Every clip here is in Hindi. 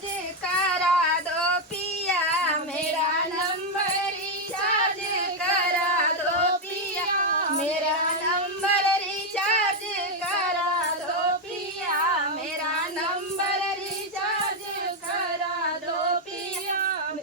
रिचार्ज करा दो पिया, मेरा नंबर रिचार्ज करा दो पिया, मेरा नंबर रिचार्ज करा दो पिया, मेरा नंबर रिचार्ज करा दो पिया।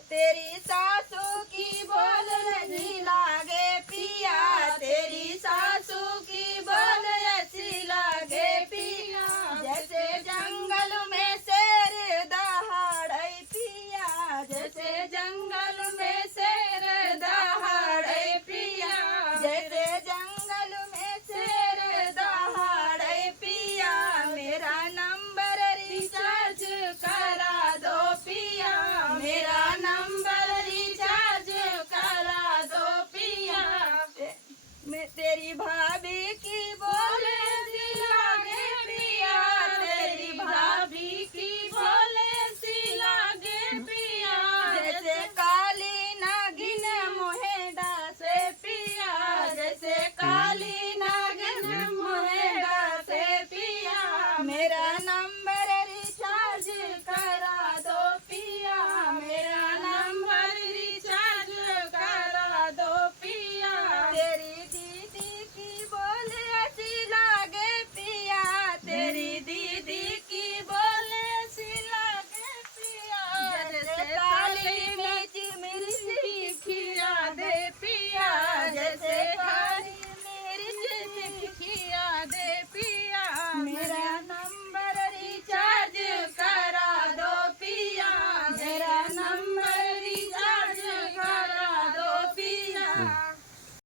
तेरी सासू की बोल नहीं लागे पिया, तेरी सासू की बोल अच्छी लागे पिया। जैसे जंगल में शेर दहाड़े पिया, जैसे जंगल में शेर दहाड़े पिया, जैसे जंगल में शेर दहाड़े पिया। मेरा नंबर रिचार्ज करा दो पिया, मेरा नंबर रिचार्ज करा दो पिया। तेरी भाभी की बोले सी लागे पिया, तेरी भाभी की बोले सी लागे पिया। जैसे काली नागिन मोहे डासे पिया, जैसे काली नागिन मोहे डासे पिया। मेरा नंबर